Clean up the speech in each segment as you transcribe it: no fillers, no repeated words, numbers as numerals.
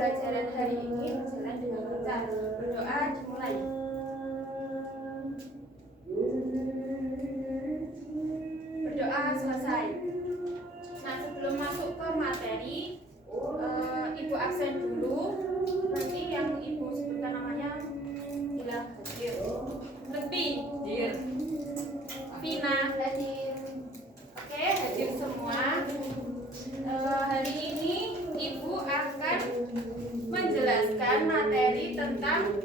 pembelajaran hari ini berjalan dengan lancar. Berdoa dimulai. Berdoa selesai. Nah, sebelum masuk ke materi, Ibu absen dulu. Nanti yang Ibu sebutkan namanya bilang hadir. Lebih, hadir. Vina, hadir. Oke, hadir semua. Hari ini Ibu akan menjelaskan materi tentang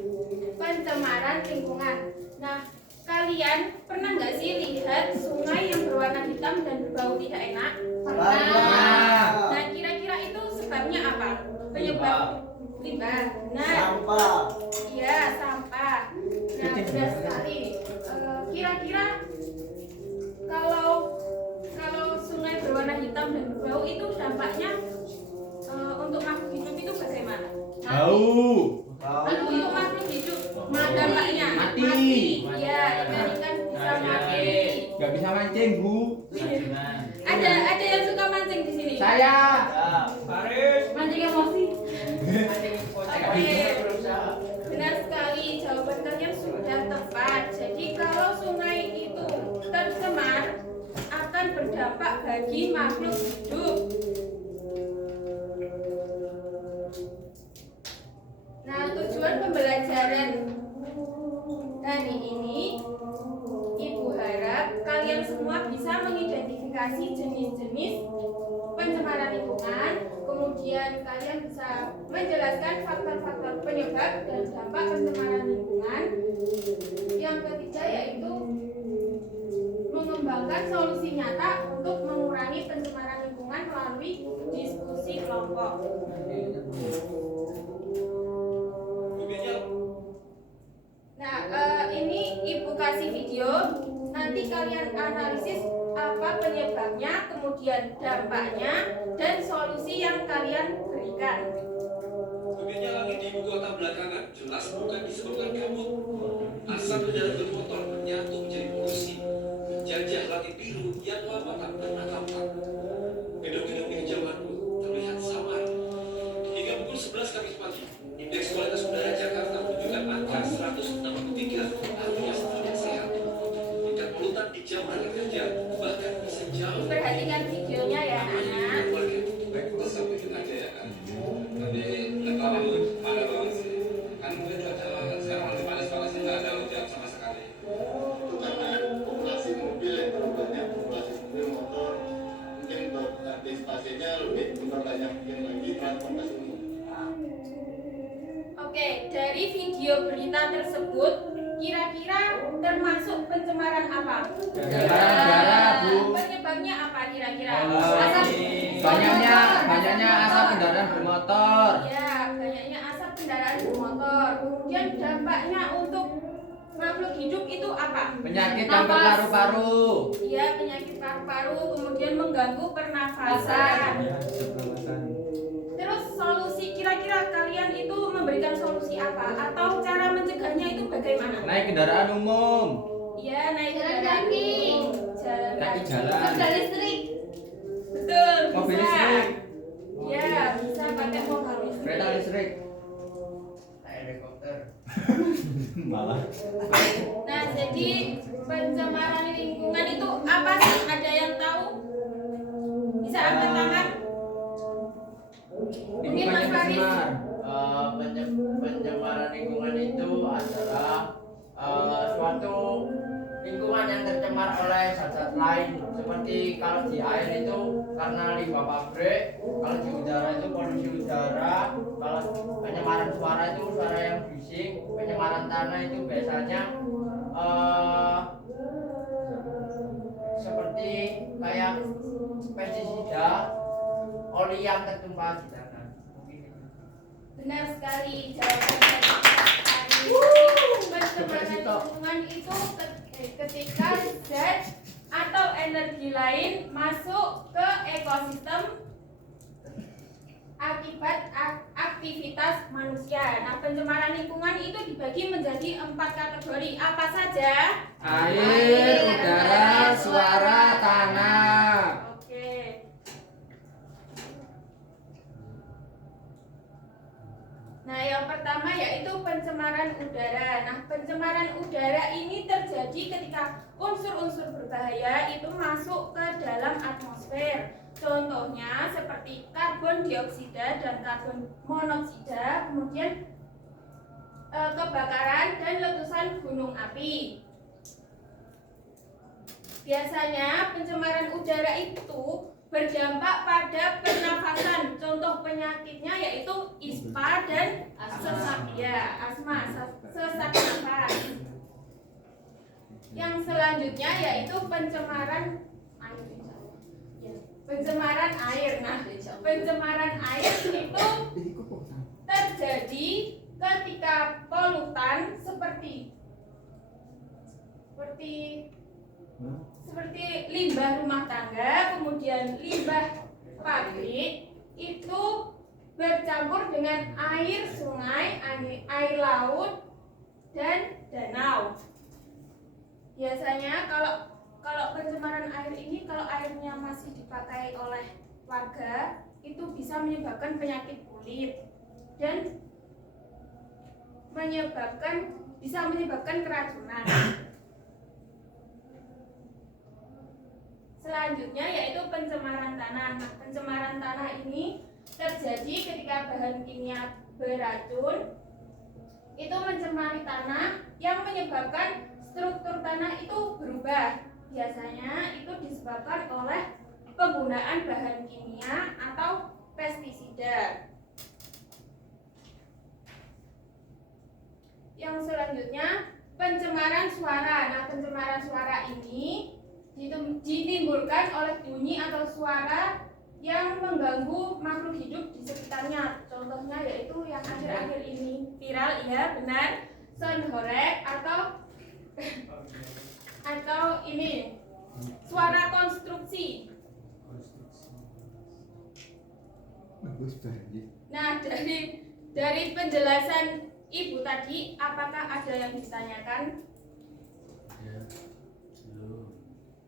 pencemaran lingkungan. Nah, kalian pernah nggak sih lihat sungai yang berwarna hitam dan berbau tidak enak? Pernah. Nah, kira-kira itu sebabnya apa? Penyebab limbah. Nah, sampah. Iya, sampah. Nah, benar sekali. Kira-kira kalau sungai berwarna hitam dan berbau itu dampaknya untuk makhluk hidup itu bagaimana? Bau. Untuk makhluk hidup, dampaknya Mati. Ya, ikan bisa mati. Gak bisa mancing, Bu. Ada yang suka mancing di sini? Saya. Mancing emosi. Oke. Benar sekali, jawaban kalian sudah tepat. Jadi kalau sungai itu tercemar akan berdampak bagi makhluk hidup. Nah, tujuan pembelajaran hari ini, Ibu harap kalian semua bisa mengidentifikasi jenis-jenis pencemaran lingkungan. Kemudian kalian bisa menjelaskan faktor-faktor penyebab dan dampak pencemaran lingkungan. Yang ketiga yaitu mengembangkan solusi nyata untuk mengurangi pencemaran lingkungan melalui diskusi kelompok. Nah, ini Ibu kasih video. Nanti kalian analisis apa penyebabnya, kemudian dampaknya, dan solusi yang kalian berikan. Begini langit di ibu kota belakangan jelas bukan disebabkan kabut. Asap kendaraan bermotor menyatu menjadi polusi, menjajah langit biru yang lama tak pernah tampak. Gedung-gedung di kejauhan pun terlihat samar. Hingga pukul 11 Kamis pagi, indeks kualitas udara Jakarta menunjukkan angka 163 alias tidak sehat. Tingkat polutan di jam berangkat kerja bahkan bisa jauh. Perhatikan videonya ya, anak. Baik, kita sampaikan aja ya kan. Tapi nggak tahu ada banget sih. Kan mungkin cuaca sekarang lagi panas-panasnya nggak ada hujan sama sekali. Itu karena populasi mobil yang terlalu banyak, populasi mobil motor, mungkin untuk antisipasinya lebih diperbanyak mungkin lagi transportasi umum. Oke, dari video berita tersebut kira-kira termasuk pencemaran apa? Pencemaran udara, Bu. Penyebabnya apa kira-kira? Banyaknya asap kendaraan bermotor. Ya, banyaknya asap kendaraan bermotor. Kemudian dampaknya untuk makhluk hidup itu apa? Penyakit kanker paru-paru. Iya, penyakit paru-paru, kemudian mengganggu pernafasan. Terus solusi kira-kira kalian itu memberikan solusi apa? Atau cara mencegahnya itu bagaimana? Naik kendaraan umum. Iya, naik Jalan kendaraan kaki. umum. Jalan Kaki kaki. jalan. Sepeda listrik. Betul, Mobil bisa. listrik. Ya, bisa pakai mobil listrik. Kereta listrik. Helikopter. Malah. Nah, jadi pencemaran lingkungan itu apa sih? Ada yang tahu? Bisa angkat tangan? Mungkin Mas Faris. Pencemaran lingkungan itu adalah suatu lingkungan yang tercemar oleh zat-zat lain, seperti kalau di air itu karena limbah pabrik, kalau di udara itu polusi udara, kalau pencemaran suara itu suara yang bising, pencemaran tanah itu biasanya seperti kayak pestisida, oli yang tertumpah di tanah. Benar sekali jawabannya. Pencemaran lingkungan itu ketika zat atau energi lain masuk ke ekosistem akibat aktivitas manusia. Nah, pencemaran lingkungan itu dibagi menjadi 4 kategori. Apa saja? Air, udara, suara, tanah. Oke. udara ini terjadi ketika unsur-unsur berbahaya itu masuk ke dalam atmosfer. Contohnya seperti karbon dioksida dan karbon monoksida, kemudian kebakaran dan letusan gunung api. Biasanya pencemaran udara itu berdampak pada pernafasan. Contoh penyakitnya yaitu ISPA dan asma, sesak nafas. Yang selanjutnya yaitu pencemaran air. Pencemaran air. Nah, pencemaran air itu terjadi ketika polutan seperti limbah rumah tangga, kemudian limbah pabrik itu bercampur dengan air sungai, air laut, dan danau. Biasanya kalau pencemaran air ini, kalau airnya masih dipakai oleh warga, itu bisa menyebabkan penyakit kulit dan bisa menyebabkan keracunan. Selanjutnya yaitu pencemaran tanah. Nah, pencemaran tanah ini terjadi ketika bahan kimia beracun itu mencemari tanah yang menyebabkan struktur tanah itu berubah. Biasanya itu disebabkan oleh penggunaan bahan kimia atau pestisida. Yang selanjutnya pencemaran suara. Nah, pencemaran suara ini ditimbulkan oleh bunyi atau suara yang mengganggu makhluk hidup di sekitarnya. Contohnya yaitu yang akhir-akhir ini viral, ya benar, sound horeg atau ini suara konstruksi. Nah, dari penjelasan Ibu tadi, apakah ada yang ditanyakan?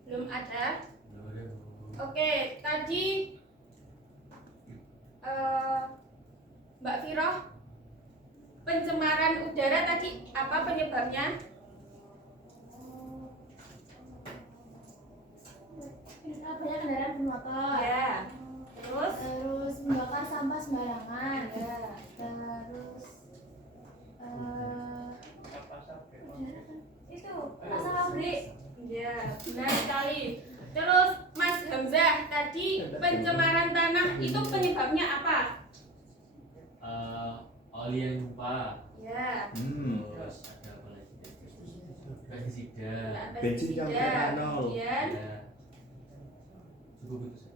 Belum ada? Oke, tadi Mbak Firoh, pencemaran udara tadi apa penyebabnya? Banyak kendaraan bermotor. Ya. Terus membakar sampah sembarangan. Ya. Terus Itu asal pabrik. Ya, benar sekali. Terus Mas Hamzah, tadi pencemaran tanah itu penyebabnya apa? Oli yang lupa. Ya. Terus ada apa lagi? Pestisida. Bensin yang metanol. Kemudian Ya. Cukup itu saja.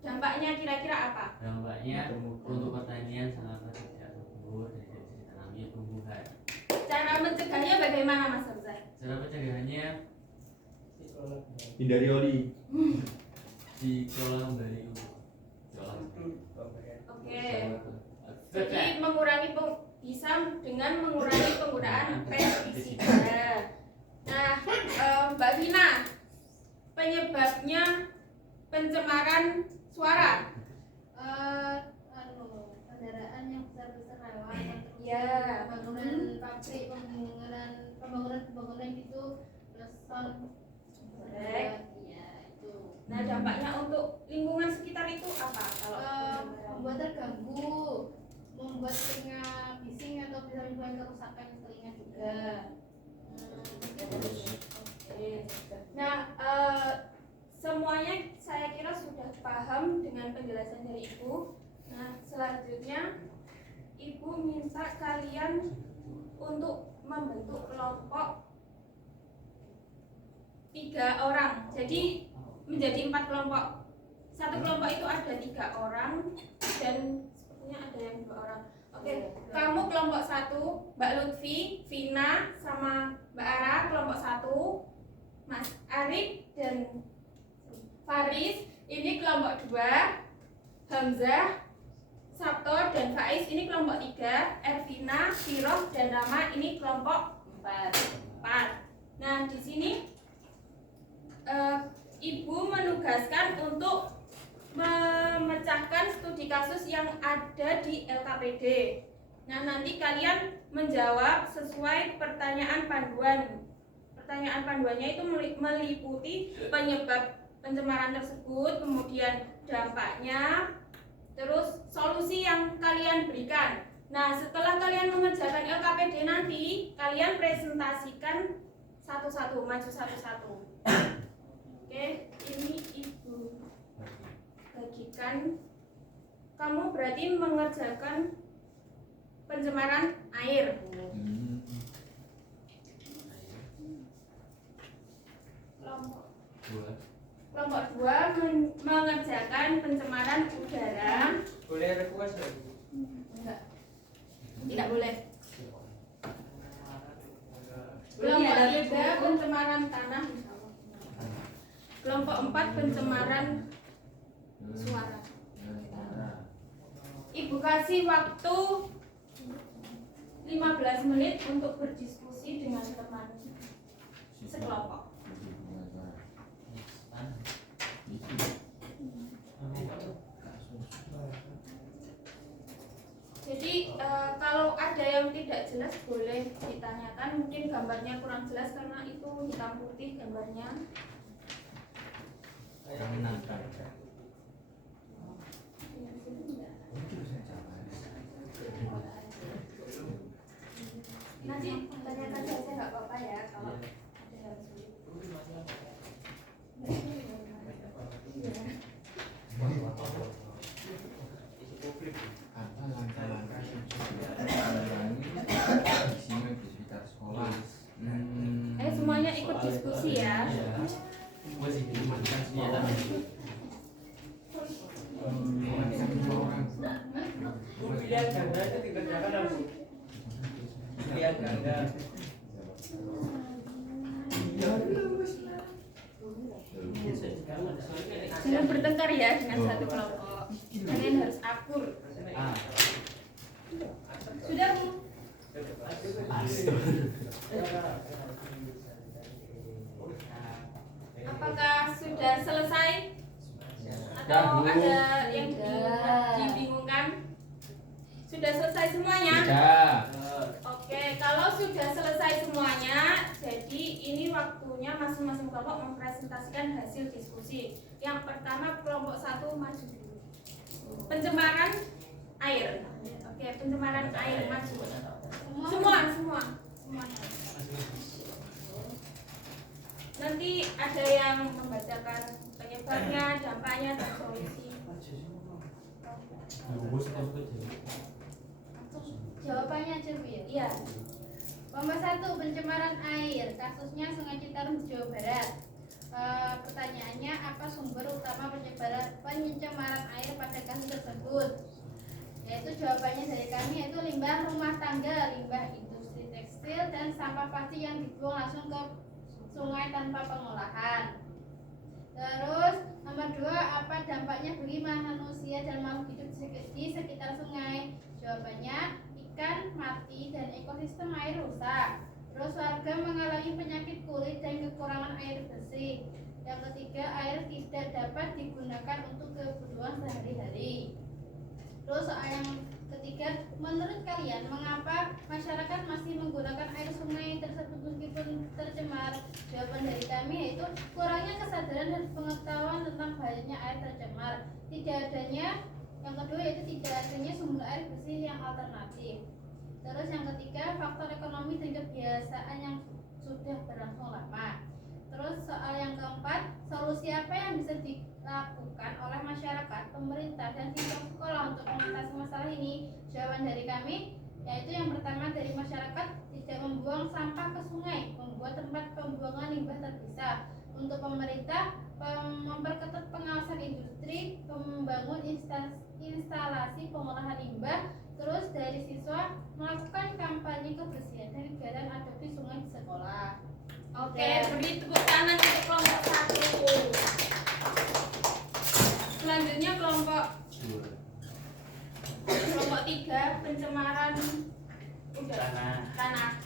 dampaknya kira-kira apa? Dampaknya untuk pertanian sangatlah tidak subur dan tidak bisa ditanami tumbuhan. Cara mencegahnya bagaimana, Mas Hamzah? Cara pencegahannya Hindari oli. dikelola kembali diolah. Oke. Jadi bisa dengan mengurangi penggunaan pestisida. Nah, Mbak Vina, penyebabnya pencemaran suara. kendaraan yang besar-besar lewat. Ya. Pembangunan pabrik, pembangunan itu terus sound. Baik. Iya, itu. Nah, dampaknya untuk lingkungan sekitar itu apa? Kalau Membuat terganggu, membuat telinga bising atau bisa menyebabkan kerusakan telinga juga. Oke. Nah, semuanya saya kira sudah paham dengan penjelasan dari Ibu. Nah, selanjutnya Ibu minta kalian untuk membentuk kelompok 3 orang. Jadi menjadi 4 kelompok. Satu kelompok itu ada 3 orang dan sepertinya ada yang 2 orang. Oke, kamu kelompok 1, Mbak Lutfi, Vina, sama Mbak Ara kelompok 1, Mas Arif dan Faris ini kelompok 2, Hamzah, Sabto dan Faiz ini kelompok 3, Ervina, Firoh dan Rama ini kelompok 4. Nah, di sini Ibu menugaskan untuk memecahkan studi kasus yang ada di LKPD. Nah, nanti kalian menjawab sesuai pertanyaan panduan pertanyaan panduannya itu meliputi penyebab pencemaran tersebut, kemudian dampaknya, terus solusi yang kalian berikan. Nah, setelah kalian mengerjakan LKPD nanti, kalian presentasikan satu-satu, maju satu-satu. Oke, ini Ibu bagikan. Kamu berarti mengerjakan pencemaran air. Kelompok 2 mengerjakan pencemaran udara. Boleh request lagi? Enggak. Tidak boleh. Belum Kelompok ada 3 pencemaran tanah. Kelompok 4 pencemaran suara. Ibu kasih waktu 15 menit untuk berdiskusi dengan teman sekelompok. Jadi kalau ada yang tidak jelas boleh ditanyakan, mungkin gambarnya kurang jelas karena itu hitam putih gambarnya. Nanti tanyakan saja nggak apa-apa ya kalau ada yang sulit. Apa langkah-langkah yang sudah dilakukan isinya di sekitar sekolah? Ayo semuanya ikut diskusi ya. Pemilihan ganda itu dikerjakan apa? Pemilihan ganda. Jangan bertengkar ya dengan satu kelompok. Kalian harus akur. Sudah Bu? Apakah sudah selesai? Atau ada yang dibingungkan? Sudah selesai semuanya? Oke, kalau sudah selesai semuanya, jadi ini waktunya masing-masing kelompok mempresentasikan hasil diskusi. Yang pertama kelompok 1 maju dulu. Pencemaran air. Oke, pencemaran air maju. Semua. Nanti ada yang membacakan penyebabnya, dampaknya, dan solusi. Jawabannya aja Bu ya. Iya. Kelompok 1 pencemaran air, kasusnya Sungai Citarum Jawa Barat. Pertanyaannya, apa sumber utama pencemaran air pada kasus tersebut? Yaitu jawabannya dari kami yaitu limbah rumah tangga, limbah industri tekstil, dan sampah plastik yang dibuang langsung ke sungai tanpa pengolahan. Terus nomor 2, apa dampaknya bagi manusia dan makhluk hidup di sekitar sungai? Jawabannya, ikan mati dan ekosistem air rusak. Terus warga mengalami penyakit kulit dan kekurangan air bersih. Yang ketiga, air tidak dapat digunakan untuk kebutuhan sehari-hari. Terus soal yang ketiga, menurut kalian mengapa masyarakat masih menggunakan air sungai tersebut meskipun tercemar? Jawaban dari kami yaitu kurangnya kesadaran dan pengetahuan tentang bahayanya air tercemar. Yang kedua yaitu tidak adanya sumber air bersih yang alternatif. Terus yang ketiga, faktor ekonomi dan kebiasaan yang sudah berlangsung lama. Terus soal yang keempat, solusi apa yang bisa dilakukan oleh masyarakat, pemerintah, dan siswa sekolah untuk mengatasi masalah ini? Jawaban dari kami yaitu yang pertama dari masyarakat tidak membuang sampah ke sungai, membuat tempat pembuangan limbah terpisah. Untuk pemerintah, memperketat pengawasan industri, membangun instalasi pengolahan limbah. Terus dari siswa melakukan kampanye kebersihan dan kegiatan adopsi sungai di sekolah. Oke, beri tepuk tangan untuk kelompok 1. Selanjutnya kelompok 3 pencemaran udara tanah.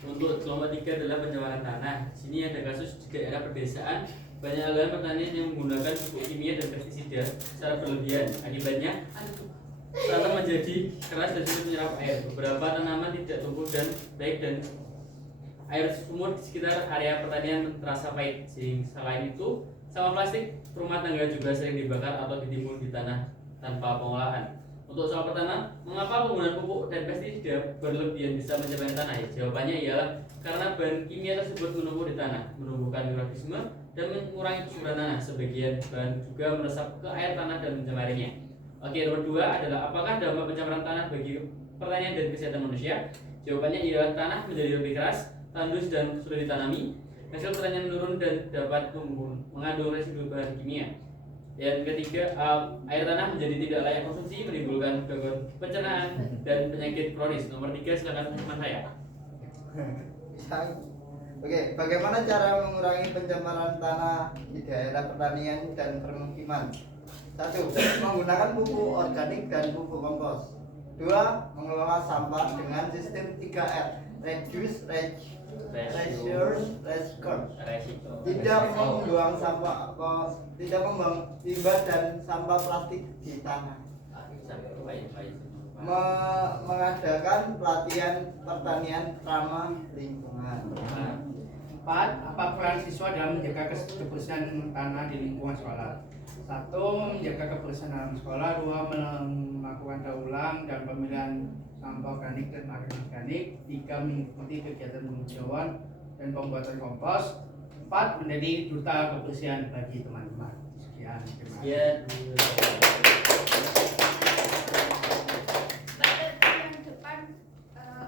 Untuk kelompok 3 adalah pencemaran tanah. Di sini ada kasus di daerah pedesaan banyak lahan pertanian yang menggunakan pupuk kimia dan pestisida secara berlebihan. Akibatnya tanah menjadi keras dan sulit menyerap air. Beberapa tanaman tidak tumbuh dan baik dan air sumur di sekitar area pertanian terasa pahit. Selain itu, sampah plastik rumah tangga juga sering dibakar atau ditimbun di tanah tanpa pengolahan. Untuk soal pertama, mengapa penggunaan pupuk dan pestisida berlebihan bisa mencemari tanah? Jawabannya ialah karena bahan kimia tersebut menumpuk di tanah, menumbuhkan mikroorganisme dan mengurangi kesuburan tanah. Sebagian bahan juga meresap ke air tanah dan mencemarinya. Oke, nomor 2 adalah apakah dampak pencemaran tanah bagi pertanian dan kesehatan manusia? Jawabannya ialah tanah menjadi lebih keras, tandus dan sulit ditanami. Hasil pertanian menurun dan dapat mengandung residu bahan kimia. Yang ketiga, air tanah menjadi tidak layak konsumsi, menimbulkan gangguan pencernaan dan penyakit kronis. Nomor 3, silakan teman saya. Oke, bagaimana cara mengurangi pencemaran tanah di daerah pertanian dan permukiman? 1. Menggunakan pupuk organik dan pupuk kompos. 2. Mengelola sampah dengan sistem 3R. Reduce, tidak membuang sampah tidak membuang limbah dan sampah plastik di tanah. Mengadakan pelatihan pertanian ramah lingkungan. 4. Apa peran siswa dalam menjaga kebersihan tanah di lingkungan sekolah? 1. Menjaga kebersihan dalam sekolah. 2. Melakukan daur ulang dan pemilihan sampah organik dan anorganik. 3. Mengikuti kegiatan penghijauan dan pembuatan kompos. 4. Menjadi duta kebersihan bagi teman-teman. Sekian, terima kasih. Yang depan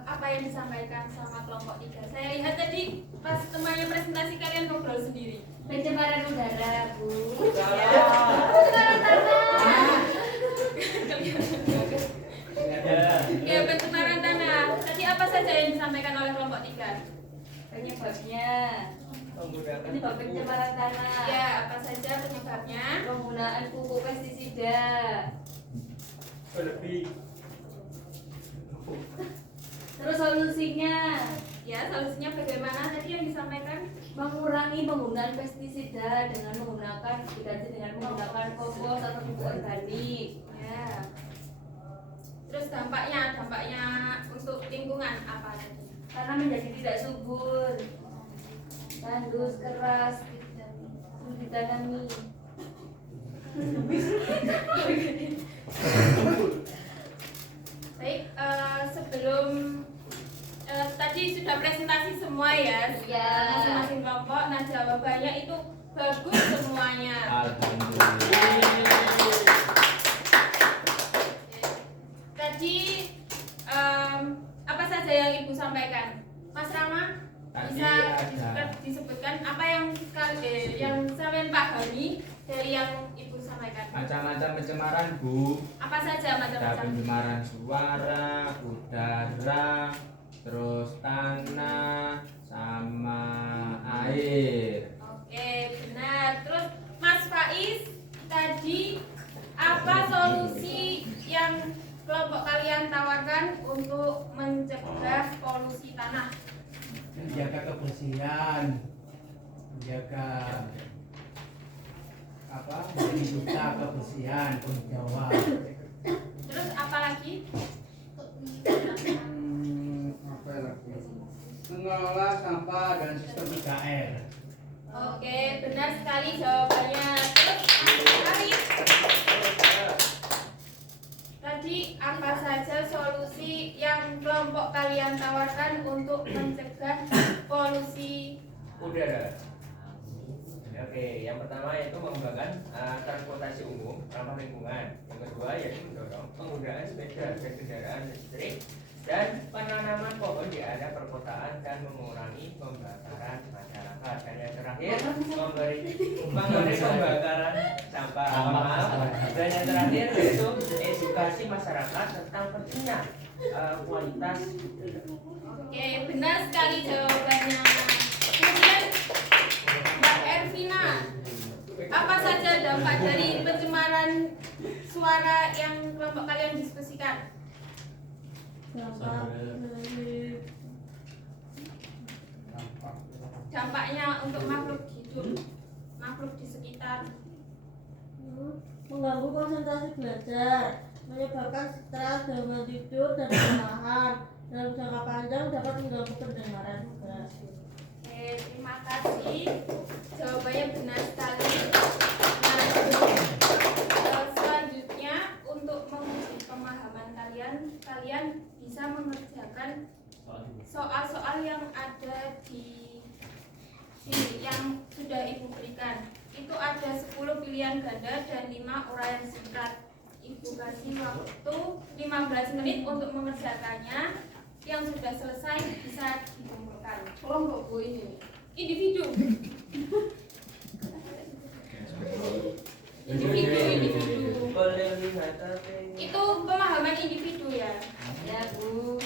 apa yang disampaikan sama kelompok 3? Saya lihat tadi pas temannya presentasi kalian ngobrol sendiri. Pencemaran udara, Bu. Pencemaran tanah. Ya, pencemaran tanah. Tadi apa saja yang disampaikan oleh kelompok 3? Penyebabnya penyebab pencemaran tanah. Ya, apa saja penyebabnya? Penggunaan pupuk pestisida. Lebih. Terus solusinya? Ya, solusinya bagaimana tadi yang disampaikan? Mengurangi penggunaan pestisida dengan menggunakan kompos atau pupuk organik. Ya. Terus dampaknya untuk lingkungan apa tadi? Karena menjadi tidak subur, tandus, keras, sulit ditanami. Baik, sebelum tadi sudah presentasi semua ya, masing-masing kelompok. Nah, jawabannya itu bagus semuanya. Alhamdulillah. Tadi apa saja yang Ibu sampaikan, Mas Rama? Bisa disebutkan apa yang sampean pahami dari yang Ibu sampaikan? Macam-macam pencemaran, Bu. Apa saja Ada macam-macam? pencemaran suara, udara, terus tanah, sama air. Oke, benar. Terus Mas Faiz, tadi apa solusi yang kelompok kalian tawarkan untuk mencegah polusi tanah? Menjaga kebersihan, menjaga menjadi duta kebersihan, penghijauan. Terus apa lagi? Apa lagi? Mengelola sampah dan sistem 3R. Oke, benar sekali jawabannya. Terus Mas Arif, tadi apa saja solusi yang kelompok kalian tawarkan untuk mencegah polusi Udara. Oke, yang pertama yaitu mengembangkan transportasi umum ramah lingkungan. Yang kedua yaitu mendorong penggunaan sepeda dan kendaraan listrik dan penanaman pohon di area perkotaan dan mengurangi pembakaran masyarakat. Dan yang terakhir mengurangi pembakaran sampah. Dan yang terakhir yaitu edukasi masyarakat tentang pentingnya kualitas udara. Oke, benar sekali jawabannya. Kemudian Mbak Ervina, apa saja dampak dari pencemaran suara yang kelompok kalian diskusikan? Dampak dari dampaknya untuk makhluk hidup, makhluk di sekitar. Mengganggu konsentrasi belajar, menyebabkan stres, gangguan tidur dan kelelahan. Dalam jangka panjang dapat mengganggu pendengaran juga. Oke, terima kasih. Jawabannya benar sekali. Nah, selanjutnya untuk menguji pemahaman kalian bisa mengerjakan soal-soal yang ada di sini yang sudah Ibu berikan. Itu ada 10 pilihan ganda dan 5 uraian singkat. Ibu kasih waktu 15 menit untuk mengerjakannya. Yang sudah selesai bisa dikumpulkan. Kelompok Bu ini. Individu. Individu. Itu pemahaman individu ya. Ya Bu.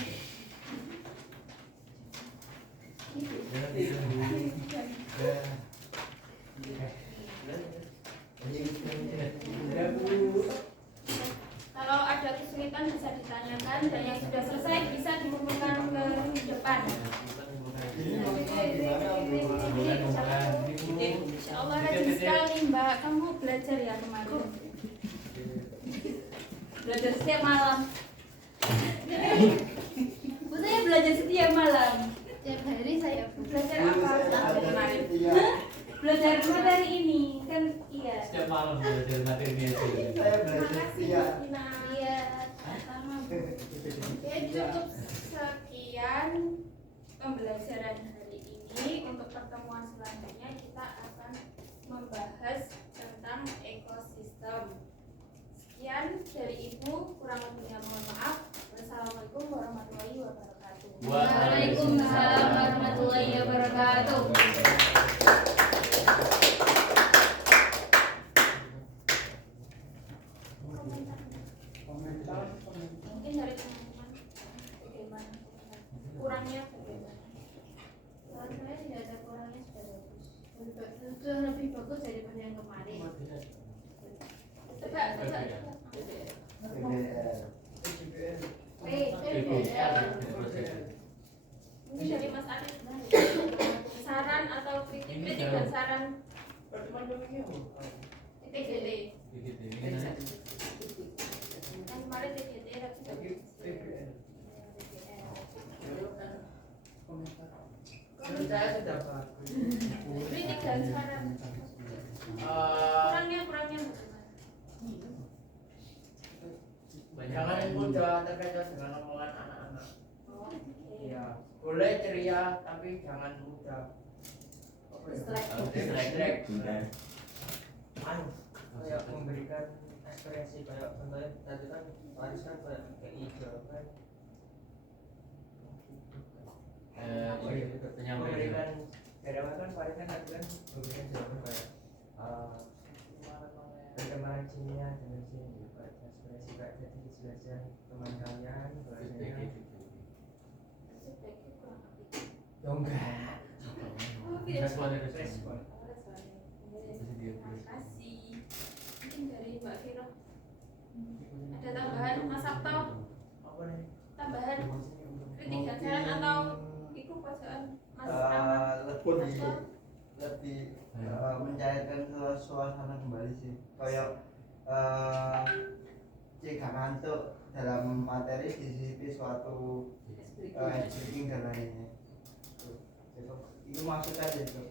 Kalau ada kesulitan bisa ditanyakan dan yang sudah selesai bisa dikumpulkan ke depan. Insya Allah rajin sekali Mbak, kamu belajar ya kemarin. Belajar setiap malam. Bu saya belajar setiap malam. Setiap hari saya Belajar apa sampai kemarin? Belajar materi ini kan iya. Setiap malam belajar materi ini. Saya belajar Makasih setia. Tina. Iya, sama. Oke, cukup sekian pembelajaran hari ini. Untuk pertemuan selanjutnya kita akan membahas tentang ekosistem. Sekian dari Ibu, kurang lebihnya mohon maaf. Wassalamualaikum warahmatullahi wabarakatuh. Waalaikumsalam warahmatullahi wabarakatuh. Mungkin dari teman-teman bagaimana kurangnya bagaimana? Kalau saya tidak ada kurangnya, sudah bagus. Sudah lebih bagus daripada yang kemarin. Coba. Mungkin dari Mas Arif saran atau kritik dan saran TGT. Yang kemarin TGT tapi Saya sudah bagus. kritik dan saran. Kurangnya bagaimana? Jangan mudah terkejut dengan omongan anak-anak. Ya, boleh ceria tapi jangan mudah. Distract. Kayak memberikan ekspresi kayak contohnya tadi kan Paris kan kayak hijau kan. Memberikan jawaban kan Paris kan tadi kan memberikan jawaban kayak perkembangan kimia dengan sini ekspresi kayak jadi belajar teman kalian bahasanya enggak respon. Terima kasih. Mungkin dari Mbak Vira ada tambahan Mas Sabto? Apa nih? Tambahan kritik dan saran atau ikut bacaan Mas lebih mencairkan suasana kembali sih, kayak jika ngantuk dalam materi disisipi suatu speaking dan lainnya. Itu maksudnya itu.